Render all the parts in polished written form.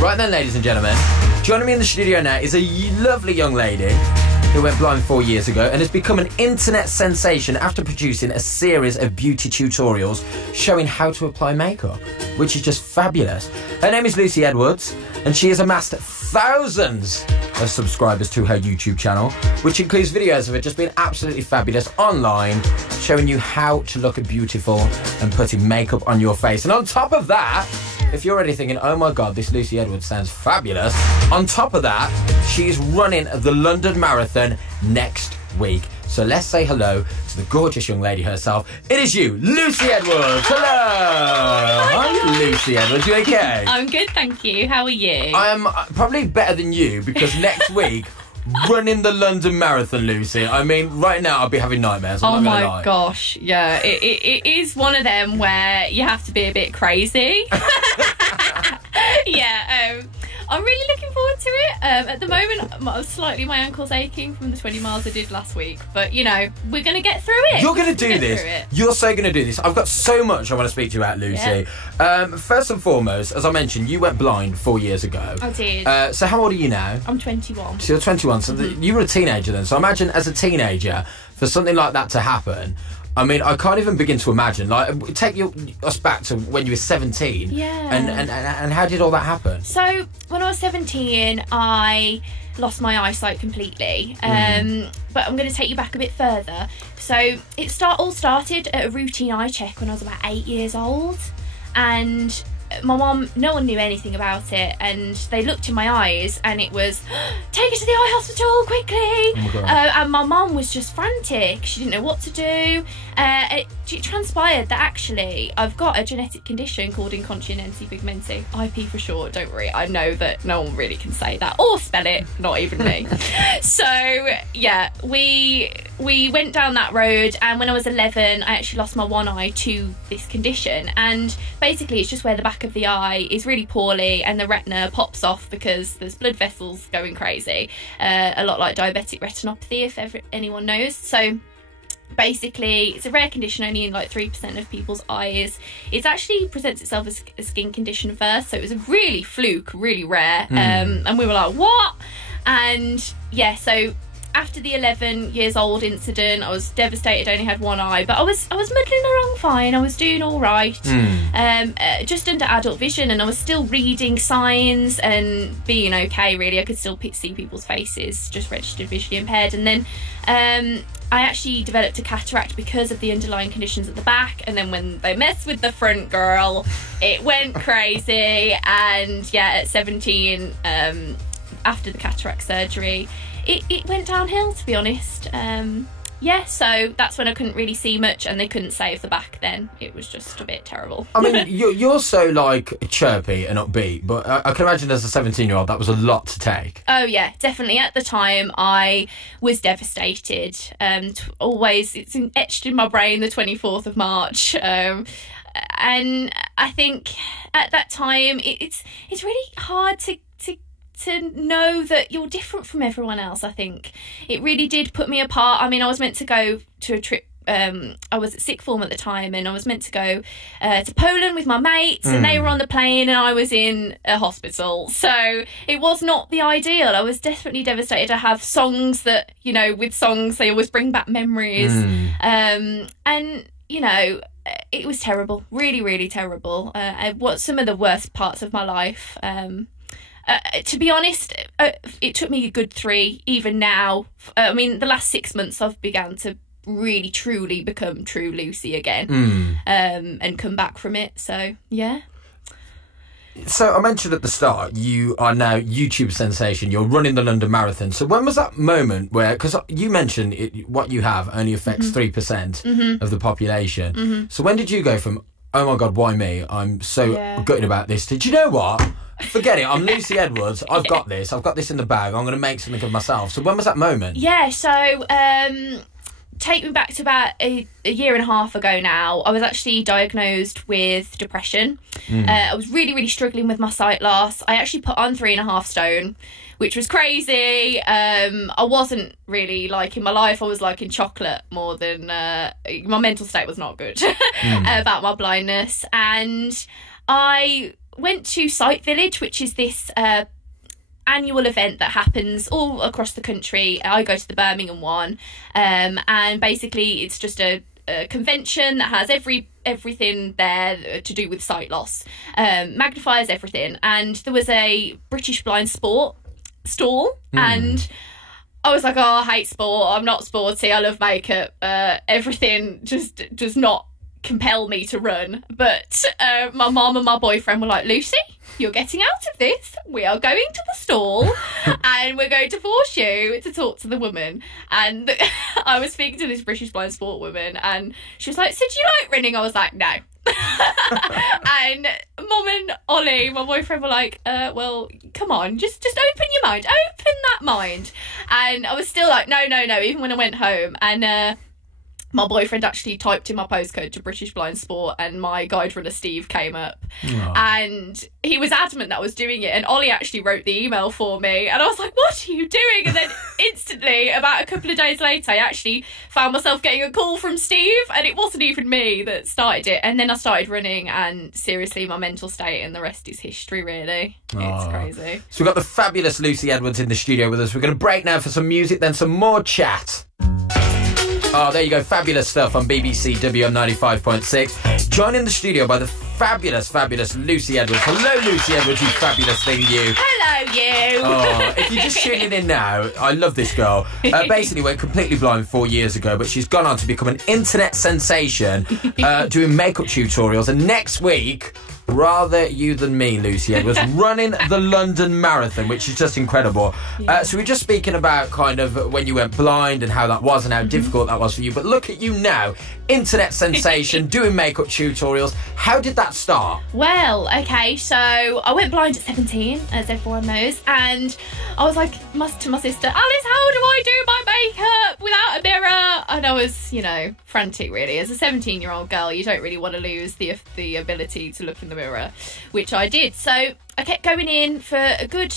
Right then, ladies and gentlemen, joining me in the studio now is a lovely young lady who went blind 4 years ago and has become an internet sensation after producing a series of beauty tutorials showing how to apply makeup, which is just fabulous. Her name is Lucy Edwards, and she has amassed thousands of subscribers to her YouTube channel, which includes videos of her just being absolutely fabulous online, showing you how to look beautiful and putting makeup on your face. And on top of that, if you're already thinking, oh my God, this Lucy Edwards sounds fabulous, on top of that, she's running the London Marathon next week. So let's say hello to the gorgeous young lady herself. It is you, Lucy Edwards. Hello. Hi, Lucy Edwards. You okay? I'm good, thank you. How are you? I am probably better than you because next week, running the London Marathon, Lucy. I mean, right now I'll be having nightmares. I'm not gonna lie. Gosh, yeah. It is one of them where you have to be a bit crazy. Yeah, I'm really looking forward to it. At the moment, my ankle's aching from the 20 miles I did last week. But, you know, we're going to get through it. You're going to do this. You're so going to do this. I've got so much I want to speak to you about, Lucy. Yeah. First and foremost, as I mentioned, you went blind 4 years ago. I did. So how old are you now? I'm 21. So you're 21. So you were a teenager then. So imagine as a teenager, for something like that to happen, I mean, I can't even begin to imagine. Like, take us back to when you were 17. Yeah. And how did all that happen? So, when I was 17, I lost my eyesight completely. But I'm going to take you back a bit further. So, it all started at a routine eye check when I was about 8 years old. And my mum, no one knew anything about it, and they looked in my eyes and it was, take her to the eye hospital quickly. Oh my God. And my mum was just frantic. She didn't know what to do. It transpired that actually I've got a genetic condition called incontinency pigmenti, IP for short. Don't worry, I know that no one really can say that or spell it, not even me. So yeah, we went down that road, and when I was 11 I actually lost my one eye to this condition, and basically it's just where the back of the eye is really poorly and the retina pops off because there's blood vessels going crazy, a lot like diabetic retinopathy, if anyone knows. So basically it's a rare condition, only in like 3% of people's eyes. It actually presents itself as a skin condition first, so it was a really fluke, really rare. And we were like, what? And yeah, so after the 11 years old incident, I was devastated. I only had one eye, but I was muddling along fine. I was doing all right, just under adult vision, and I was still reading signs and being okay. Really, I could still see people's faces, just registered visually impaired. And then I actually developed a cataract because of the underlying conditions at the back, and then when they messed with the front, girl, it went crazy. And yeah, at 17, after the cataract surgery, it went downhill, to be honest. Yeah, so that's when I couldn't really see much, and they couldn't save the back then. It was just a bit terrible. I mean, you're so, like, chirpy and upbeat, but I can imagine as a 17-year-old that was a lot to take. Oh, yeah, definitely. At the time, I was devastated. Always, it's etched in my brain, the 24th of March. And I think at that time, it's really hard to know that you're different from everyone else. I think it really did put me apart. I mean, I was meant to go to a trip. I was at sixth form at the time, and I was meant to go to Poland with my mates, and they were on the plane and I was in a hospital. So it was not the ideal. I was definitely devastated. I have songs that, you know, with songs they always bring back memories. And you know, it was terrible, really, really terrible. What some of the worst parts of my life. To be honest, it took me a good 3, even now. I mean, the last 6 months I've begun to really, truly become true Lucy again, and come back from it. So, yeah. So I mentioned at the start, you are now YouTube sensation. You're running the London Marathon. So when was that moment where, because you mentioned what you have only affects 3% of the population. So when did you go from, oh my God, why me? I'm so gutted about this. Did you know what? Forget it. I'm Lucy Edwards. I've got this. I've got this in the bag. I'm going to make something of myself. So when was that moment? Yeah, so take me back to about a year and a half ago now. I was actually diagnosed with depression. I was really, really struggling with my sight loss. I actually put on 3.5 stone, which was crazy. I wasn't really liking my life. I was liking chocolate more than... my mental state was not good about my blindness. And I went to Sight Village, which is this annual event that happens all across the country. I go to the Birmingham one, and basically it's just a convention that has everything there to do with sight loss, magnifies everything. And there was a British blind sport stall, and I was like, oh, I hate sport, I'm not sporty, I love makeup, everything just does not compel me to run. But my mum and my boyfriend were like, Lucy, you're getting out of this, we are going to the stall and we're going to force you to talk to the woman. And I was speaking to this British blind sport woman, and she was like, so do you like running? I was like, no. And Mum and Ollie, my boyfriend, were like, well, come on, just open your mind, open that mind. And I was still like, no, even when I went home. And my boyfriend actually typed in my postcode to British Blind Sport, and my guide runner Steve came up. Aww. And he was adamant that I was doing it, and Ollie actually wrote the email for me, and I was like, what are you doing? And then instantly, about a couple of days later, I actually found myself getting a call from Steve, and it wasn't even me that started it. And then I started running, and seriously, my mental state, and the rest is history, really. It's crazy. So we've got the fabulous Lucy Edwards in the studio with us. We're going to break now for some music, then some more chat. Oh, there you go. Fabulous stuff on BBC WM 95.6. Joined in the studio by the fabulous Lucy Edwards. Hello, Lucy Edwards, you fabulous thing, you. Hello, you. Oh, if you're just tuning in now, I love this girl. Basically went completely blind 4 years ago, but she's gone on to become an internet sensation, doing makeup tutorials. And next week, rather you than me, Lucy Edwards, running the London Marathon, which is just incredible. Yeah. So we're just speaking about kind of when you went blind and how that was and how difficult that was for you. But look at you now, internet sensation, doing makeup tutorials. How did that start? Well, okay, so I went blind at 17, as everyone knows, and I was like to my sister, Alice, how do I do my makeup without a mirror? And I was, frantic, really. As a 17-year-old girl, you don't really want to lose the ability to look in the mirror, which I did. So I kept going in for a good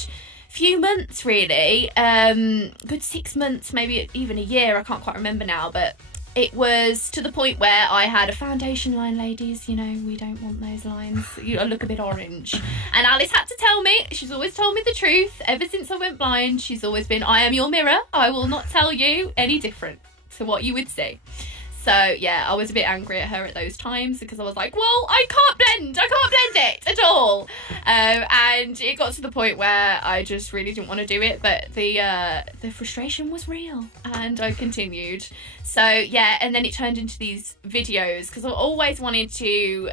few months, really, good 6 months, maybe even a year, I can't quite remember now, but it was to the point where I had a foundation line, ladies, we don't want those lines, I look a bit orange. And Alice had to tell me, she's always told me the truth, ever since I went blind, she's always been, I am your mirror, I will not tell you any different to what you would see. So, yeah, I was a bit angry at her at those times because I was like, well, I can't blend it at all. And it got to the point where I just really didn't want to do it, but the frustration was real, and I continued. So, yeah, and then it turned into these videos because I always wanted to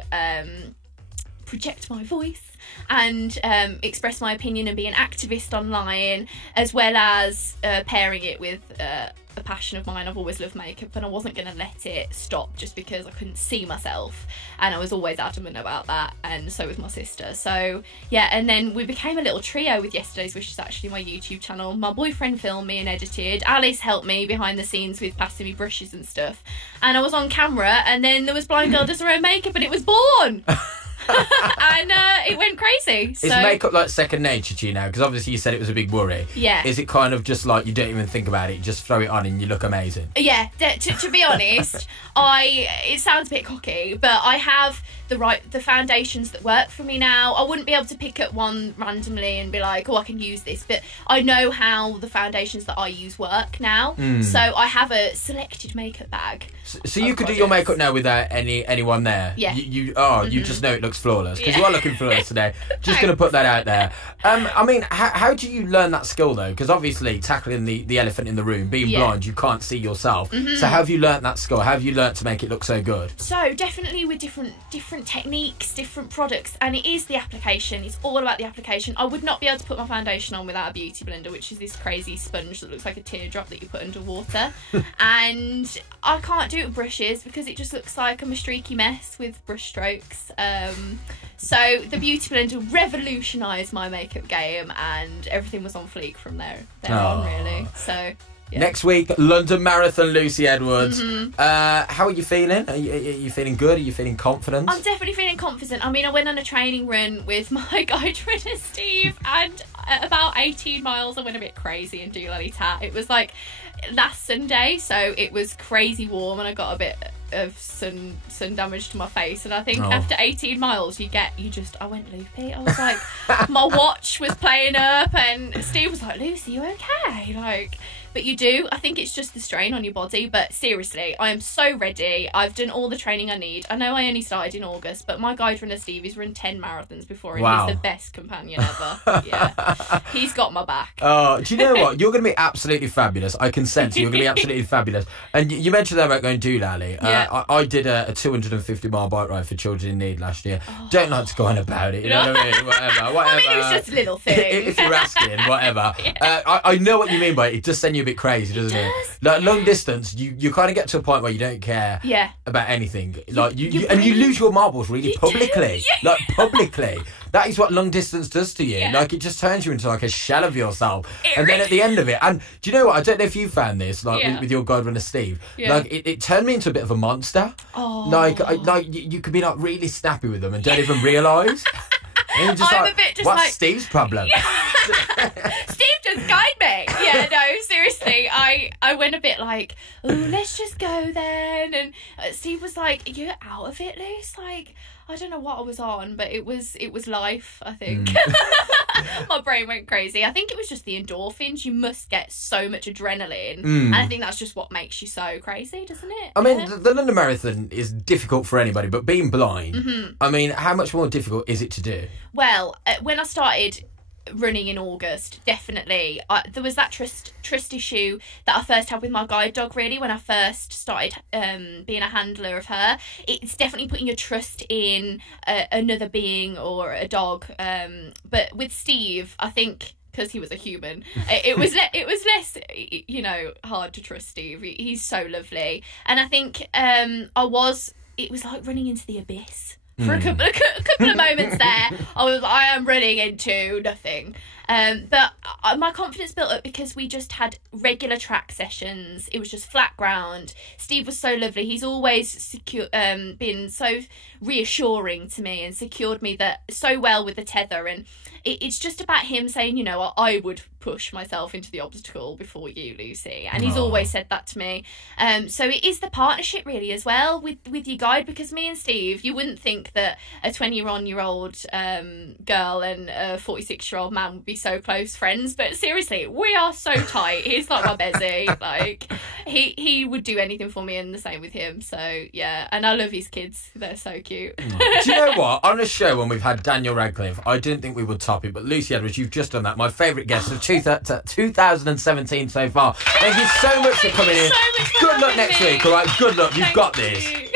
project my voice and express my opinion and be an activist online, as well as pairing it with a passion of mine. I've always loved makeup, and I wasn't going to let it stop just because I couldn't see myself, and I was always adamant about that, and so was my sister. So yeah, and then we became a little trio with Yesterday's, which is actually my YouTube channel. My boyfriend filmed me and edited, Alice helped me behind the scenes with passing me brushes and stuff, and I was on camera, and then there was Blind Girl Does Her Own Makeup, and it was born. And it went crazy. Is makeup like second nature to you now? Because obviously you said it was a big worry. Yeah. Is it kind of just like you don't even think about it, you just throw it on and you look amazing? Yeah, to be honest, it sounds a bit cocky, but I have the foundations that work for me now. I wouldn't be able to pick up one randomly and be like, oh, I can use this, but I know how the foundations that I use work now. So I have a selected makeup bag. So you could do your makeup now without anyone there? Yeah. You just know it looks flawless, because you are looking flawless today. Just going to put that out there. I mean, how do you learn that skill, though? Because obviously tackling the elephant in the room, being blind, you can't see yourself. So how have you learnt that skill? How have you learnt to make it look so good? So definitely with different techniques, different products, and it is the application. It's all about the application. I would not be able to put my foundation on without a beauty blender, which is this crazy sponge that looks like a teardrop that you put under water. And I can't do it with brushes because it just looks like I'm a streaky mess with brush strokes. So the beauty blender revolutionised my makeup game, and everything was on fleek from there on, really. So yeah. Next week, London Marathon, Lucy Edwards. How are you feeling? Are you feeling good? Are you feeling confident? I'm definitely feeling confident. I mean, I went on a training run with my guide runner, Steve, and at about 18 miles, I went a bit crazy and doolally tat. It was like last Sunday, so it was crazy warm, and I got a bit of sun damage to my face, and I think after 18 miles I went loopy. I was like, my watch was playing up, and Steve was like, Lucy, you okay? Like, but you do. I think it's just the strain on your body. But seriously, I am so ready. I've done all the training I need. I know I only started in August, but my guide runner Steve, he's run 10 marathons before, and he's the best companion ever. Yeah, he's got my back. Oh, do you know what? You're going to be absolutely fabulous. I can sense you're going to be absolutely fabulous. And you mentioned that about going doolally. I did a 250-mile bike ride for children in need last year. Don't like to go on about it. You know what I mean? Whatever. I mean, it was just a little thing. If you're asking, whatever. I know what you mean by it. It just sends you a bit crazy, doesn't it? Like long distance, you kind of get to a point where you don't care about anything. Like you lose your marbles really publicly. Like publicly. That is what long distance does to you. Yeah. Like, it just turns you into like a shell of yourself. Then at the end of it, and do you know what? I don't know if you found this, like with your guide runner Steve. Yeah. Like it turned me into a bit of a monster. Oh. Like you could be like really snappy with them and don't even realise. And you're just I'm like, a bit just what's like Steve's problem? Steve just guide me. Yeah, no, seriously. I went a bit like, oh, let's just go then. And Steve was like, you're out of it, Luce. Like, I don't know what I was on, but it was life, I think. My brain went crazy. I think it was just the endorphins. You must get so much adrenaline. And I think that's just what makes you so crazy, doesn't it? I mean, the London Marathon is difficult for anybody, but being blind, I mean, how much more difficult is it to do? Well, when I started running in August, definitely there was that trust issue that I first had with my guide dog, really, when I first started being a handler of her. It's definitely putting your trust in another being or a dog, but with Steve, I think because he was a human, it was less, you know, hard to trust Steve. He's so lovely, and I think it was like running into the abyss. For a couple of moments there, I am running into nothing. But my confidence built up because we just had regular track sessions. It was just flat ground. Steve was so lovely. He's always been so reassuring to me and secured me that so well with the tether. And it's just about him saying, you know, I would push myself into the obstacle before you, Lucy. And he's always said that to me. So it is the partnership really as well with your guide, because me and Steve, you wouldn't think that a 21-year-old girl and a 46-year-old man would be so close friends, but seriously, we are so tight. He's like my bestie. Like he would do anything for me, and the same with him. So yeah, and I love his kids. They're so cute. Do you know what? On a show when we've had Daniel Radcliffe, I didn't think we would top it, but Lucy Edwards, you've just done that. My favourite guest of 2017 so far. Thank you so much for coming in. Good luck next week, all right? Good luck. You've got this.